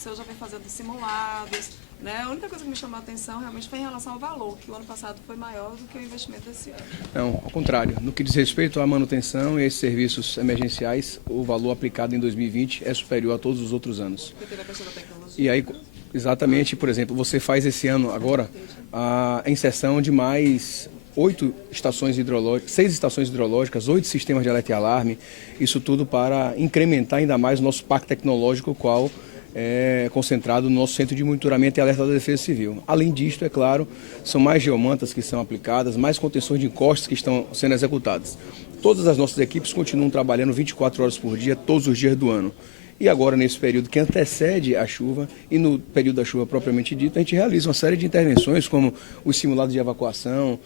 Liceu já vem fazendo simulados, né? A única coisa que me chamou a atenção realmente foi em relação ao valor, que o ano passado foi maior do que o investimento desse ano. Não, ao contrário. No que diz respeito à manutenção e esses serviços emergenciais, o valor aplicado em 2020 é superior a todos os outros anos. Porque teve a questão da tecnologia. E aí, exatamente, por exemplo, você faz esse ano agora a inserção de mais 8 estações hidrológicas, 6 estações hidrológicas, 8 sistemas de alerta e alarme, isso tudo para incrementar ainda mais o nosso parque tecnológico, o qual é concentrado no nosso centro de monitoramento e alerta da Defesa Civil. Além disto, é claro, são mais geomantas que são aplicadas, mais contenções de encostas que estão sendo executadas. Todas as nossas equipes continuam trabalhando 24 horas por dia, todos os dias do ano. E agora, nesse período que antecede a chuva e no período da chuva propriamente dito, a gente realiza uma série de intervenções, como os simulados de evacuação,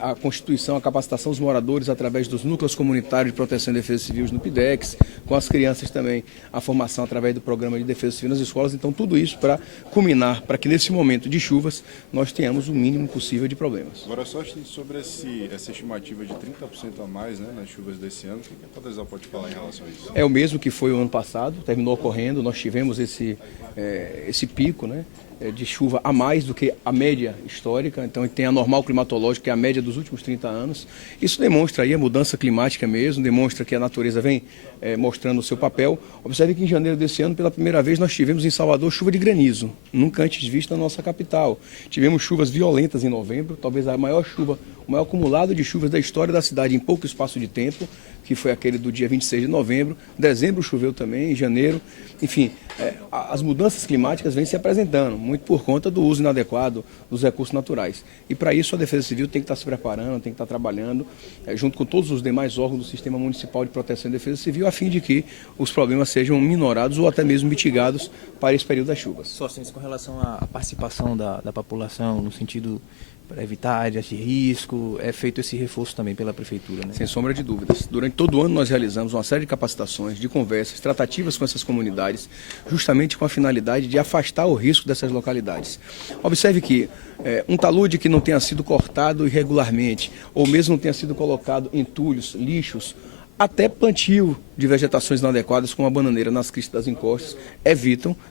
a constituição, a capacitação dos moradores através dos núcleos comunitários de proteção e defesa civil no PIDEX, com as crianças também a formação através do programa de defesa civil nas escolas. Então, tudo isso para culminar, para que nesse momento de chuvas nós tenhamos o mínimo possível de problemas. Agora, só sobre essa estimativa de 30% a mais, né, nas chuvas desse ano, o que a Prodesal pode falar em relação a isso? É o mesmo que foi o ano passado, terminou ocorrendo, nós tivemos esse pico, né, de chuva a mais do que a média histórica, então tem a normal climatológica, que é a média dos últimos 30 anos. Isso demonstra aí a mudança climática mesmo, demonstra que a natureza vem mostrando o seu papel. Observe que em janeiro desse ano, pela primeira vez, nós tivemos em Salvador chuva de granizo, nunca antes vista na nossa capital. Tivemos chuvas violentas em novembro, talvez a maior chuva, o maior acumulado de chuvas da história da cidade em pouco espaço de tempo, que foi aquele do dia 26 de novembro. Dezembro choveu também, em janeiro. Enfim, as mudanças climáticas vêm se apresentando, muito por conta do uso inadequado dos recursos naturais. E para isso a Defesa Civil tem que estar se preparando, tem que estar trabalhando, junto com todos os demais órgãos do Sistema Municipal de Proteção e Defesa Civil, a fim de que os problemas sejam minorados ou até mesmo mitigados para esse período das chuvas. Só assim, com relação à participação da população, no sentido para evitar áreas de risco, é feito esse reforço também pela Prefeitura, né? Sem sombra de dúvidas. Durante todo o ano nós realizamos uma série de capacitações, de conversas, tratativas com essas comunidades, justamente com a finalidade de afastar o risco dessas localidades. Observe que um talude que não tenha sido cortado irregularmente, ou mesmo não tenha sido colocado entulhos, lixos, até plantio de vegetações inadequadas, como a bananeira nas cristas das encostas,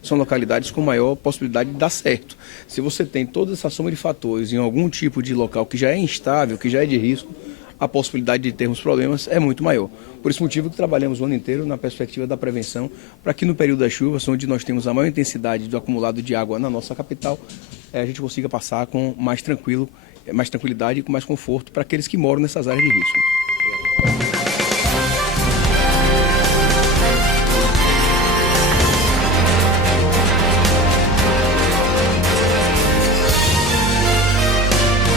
são localidades com maior possibilidade de dar certo. Se você tem toda essa soma de fatores em algum tipo de local que já é instável, que já é de risco, a possibilidade de termos problemas é muito maior. Por esse motivo que trabalhamos o ano inteiro na perspectiva da prevenção, para que no período das chuvas, onde nós temos a maior intensidade do acumulado de água na nossa capital, a gente consiga passar com mais tranquilidade e com mais conforto para aqueles que moram nessas áreas de risco.